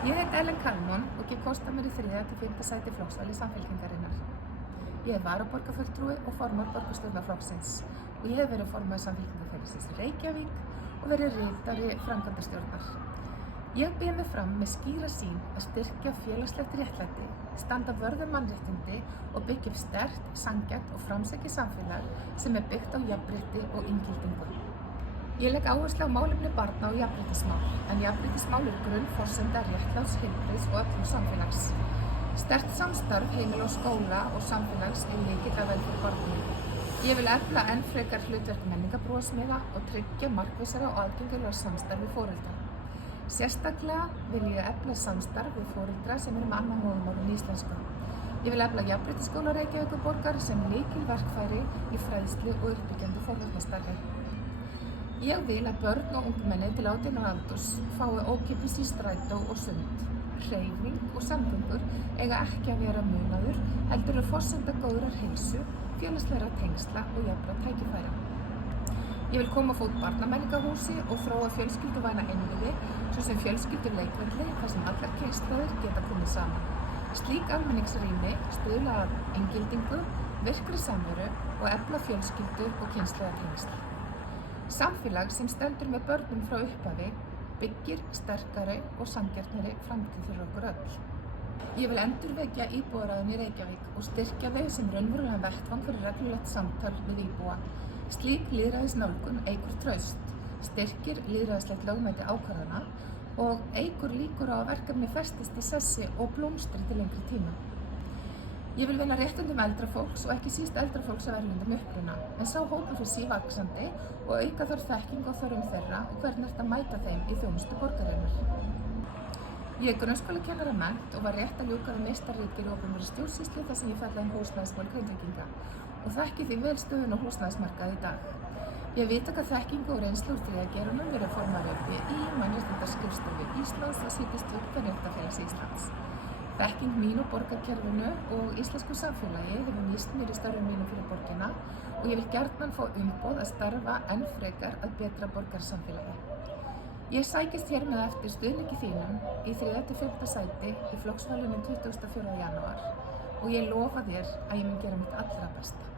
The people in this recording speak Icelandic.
Ég heiti Ellen Kalmon og gef kost á mér í 3. til 5. sæti flokksvali Samfylkingarinnar. Ég er varaborgarfulltrúi og formaður borgarstjórnarflokksins og ég hef verið formaður Samfylkingarfélagsins í Reykjavík og verið ritari framkvæmdastjórnar. Ég býð mig fram með skýra sýn að styrkja félagslegt réttlæti, standa vörð um mannréttindi og byggja upp sterkt, sanngjarnt og framsækið samfélag sem er byggt á jafnrétti og inngildingu. Ég legg áherslu á málefni barna og jafnréttismál, en jafnréttismál er grunnforsenda réttláts, heilbrigðs og öflugs samfélags. Sterkt samstarf heimila og skóla og samfélags er lykill að velferð barna. Ég vil efla enn frekar hlutverk menningarbrúarsmiða og tryggja markvissara og aðgengilegra samstarf við foreldra. Sérstaklega vil ég efla samstarf við foreldra sem eru með annað móðurmál en íslensku. Ég vil efla jafnréttisskóla Reykjavíkurborgar sem lykilverkfæri í fræðslu og uppbyggjandi forvarnastarfi. Ég vil að börn og ungmenni til 18 ára aldurs fái ókeypis í strætó og sund. Hreyfing og samgöngur eiga ekki að vera munaður, heldur eru forsenda góðrar heilsu, félagslegra tengsla og jafnra tækifæra. Ég vil koma á fót barnamenningahúsi og þróa fjölskylduvæna innviði, svo sem fjölskylduleikvelli þar sem allar kynslóðir geta komið saman. Slík almenningsrými stuðla að inngildingu, virkri samveru og efla fjölskyldu og kynslóðatengsl. Samfélag sem stendur með börnum frá upphafi byggir sterkari og sanngjarnari framtíð fyrir okkur öll. Ég vil endurvekja íbúðaráðin í Reykjavík og styrkja þau sem raunverulegan vettvang fyrir reglulegt samtal við íbúa. Slík lýðræðisnálgun eykur traust, styrkir lýðræðislegt lögmæti ákvarðana og eykur líkur á að verkefni festist í sessi og blómstri til lengri tíma. Ég vil vinna réttindum eldra fólks og ekki síst eldra fólks af erlendum uppruna, en sá hópur fyrir sívaxandi og auka þarf þekkingu á þörfum þeirra og hvernig ætti að mæta þeim í þjónustu borgarinnar. Ég er grunnskólakennari mennt og var rétt að ljúka við meistarritgerð í opinberri stjórnsýslu þar sem ég fjallaði um húsnæðismál Grindvíkinga og þekki því vel stöðuna á húsnæðismarkaði í dag. Ég hef víðtæka þekkingu og reynslu úr 3. geiranum, verið formaður BÍ, Mannréttindaskrifstofu Íslands og sitjast við Kvenréttindafélags Íslands. Þekking mín og borgarkerfinu og íslensku samfélagi hefur nýst mér í störfum mínum fyrir borgina og ég vil gjarnan fá umboð að starfa enn frekar að betra borgarsamfélagi. Ég sækist hér með eftir stuðningi þínum í 3. til 5. sæti í flokksvalinu 24. janúar og ég lofa þér að ég mun gera mitt allra besta.